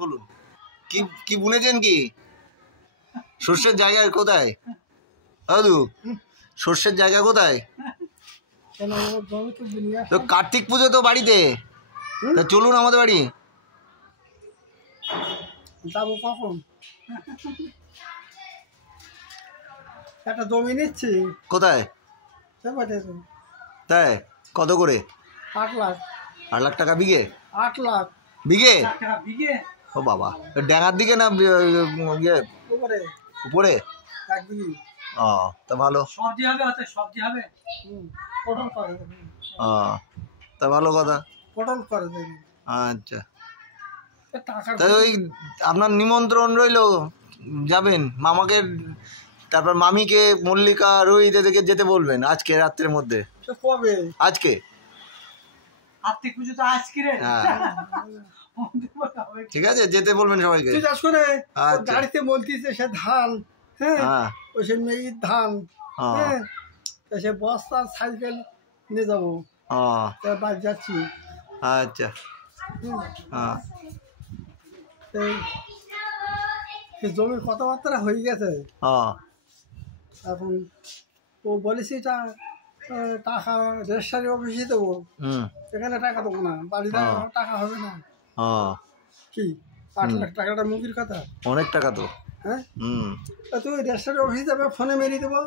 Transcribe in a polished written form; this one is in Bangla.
বলুন কি কি বুনেছেন? কি সর্ষের জায়গা কোথায় দাদু? সর্ষের জায়গা কোথায়? তো কার্তিক পুজো তো বাড়িতে, তা চলুন আমাদের বাড়ি। যাবো কখন? একটা জমি নিচ্ছি। কোথায়? তাই কত করে? 8 লাখ। 8 লাখ টাকা বিঘে? 8 লাখ বিঘে? বিঘে। ও বাবা, ডাঙার দিকে না ইয়ে উপরে? উপরে। 1 বিঘে। ও তা ভালো। সবজি হবে, সবজি হবে। পটল করে। ও তা ভালো কথা। পটল করে দেবে। আচ্ছা, তাই ওই আপনার নিমন্ত্রণ রইল, যাবেন মামাকে, তারপর মামিকে, মল্লিকা, রোহিত এদেরকে যেতে বলবেন আজকে রাত্রের মধ্যে। কবে? আজকে। কার্তিক পুজো তো আজকে রে। হ্যাঁ ঠিক আছে, যেতে বলবেন সবাইকে। তুই যাস করে আচ্ছা। গাড়িতে বলতিছে সে ধান, হ্যাঁ ওই সে মেয়ের ধান, হ্যাঁ সে বস্তা সাইকেল নিয়ে যাবো। বাড়ি যাচ্ছি। আচ্ছা। হ্যাঁ জমির কথাবার্তা হয়ে গেছে। এখন ও বলেছি টাকা রেজিস্ট্রারি অফিসে দেবো, এখানে টাকা দেবো না, বাড়িতে টাকা হবে না। কি 8 লাখ টাকাটা মুখির কথা? অনেক টাকা তো। হ্যাঁ তুই রেজিস্ট্রারি অফিসে যাবে, ফোনে মেরিয়ে দেবো।